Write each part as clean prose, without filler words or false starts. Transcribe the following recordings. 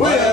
Where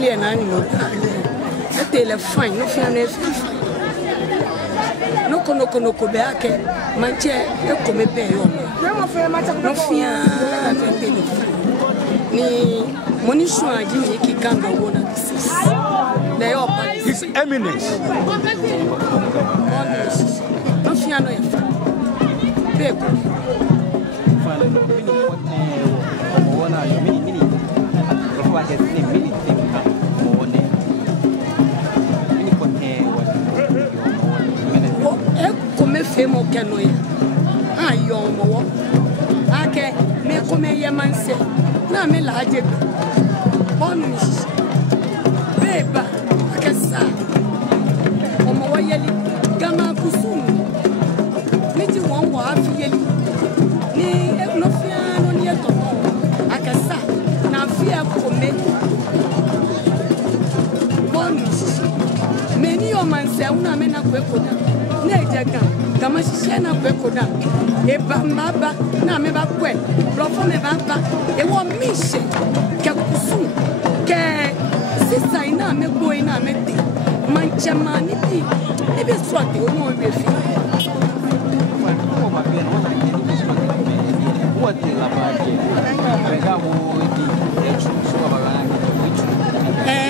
Charlie and I know that they left fine, no fear, no conoko back, my chair, no come pay on. No fear, ni money sure Jimmy can't go on. They all His Eminence. No fear, no come femo canoia. Ah, young mo. Okay, me come yaman say. Na me la je. Bonus. Beba, akasa. Omo wa yeli. Gama kusum. Me ti won wa afi yeli. Ni no fia no ni eto. Akasa. Na fia come. Bonus. Many o man say una me na kwekoda. Nejaga. Kama shena kwekoda. E bamba na me ba kwe. Blofo me ba. E wo mise. Ke kusu. Ke sisa ina me go ina me te. Manchama ni bi. E be swate o mo be fi. What is about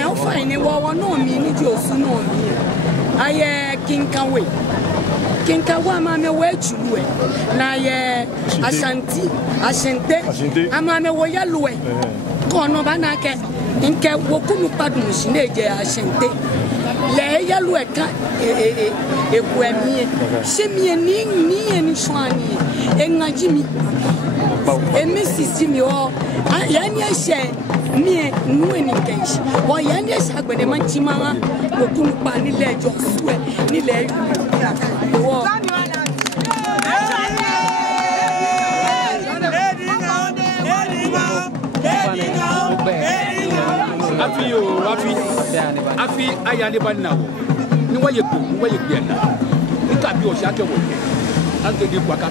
o fine wo no mi ni di osu no mi. Aye kinkawe. Kinkawa ma me we chuluwe. Na ye Ashanti. Ama me wo ya luwe. Kono bana ke nke wo kunu padun si na je Ashanti. Le ya luwe ka eku emie. Se mie ni swani. Engajimi. Emisi mi o. Ya ni ehye mie nueni kenshi. Wa ya ni ehye agbene manchima wo kunu pa ni le jo suwe ni le wo. Afi ayane banna ni waye biena ni ka bi o sha ke wo ante di kwa ka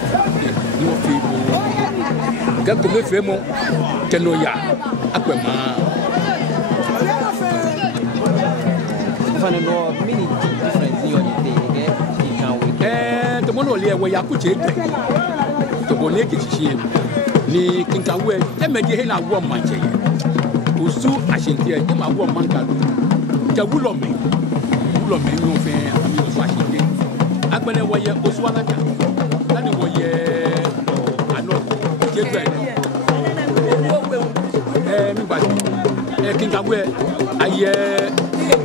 ni wo fi mo ga ko me fe mo keno ya akwema fane no mini difference ni oni te ke to mo no le we ya ku che to bo ne ke chichie ni kinkawe e me di he na wo manche Usu Ashanti e ma wo mankalo ja wulo me no fe ami Usu Ashanti agbele wo ye Usu alaja na ni wo ye ano jeje mi ba kinkawe aye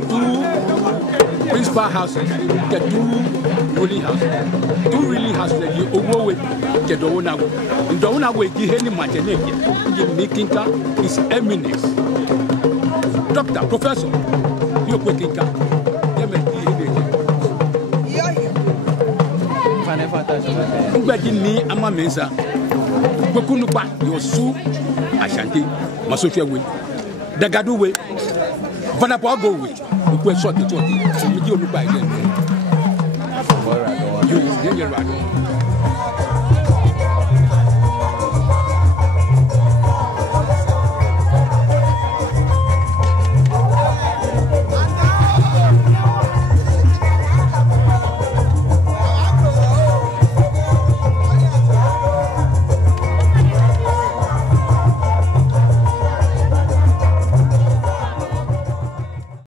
two principal houses the two ruling houses the owo we ke do wona we gi he ni mateneke gi makinka is Eminence Doctor, Professor, you quick in car. Ni ama mensa. Kwekunu ba yo su Ashanti masofia we. Dagadu we. Vanapo go we. We short the 20. So we do look by then. You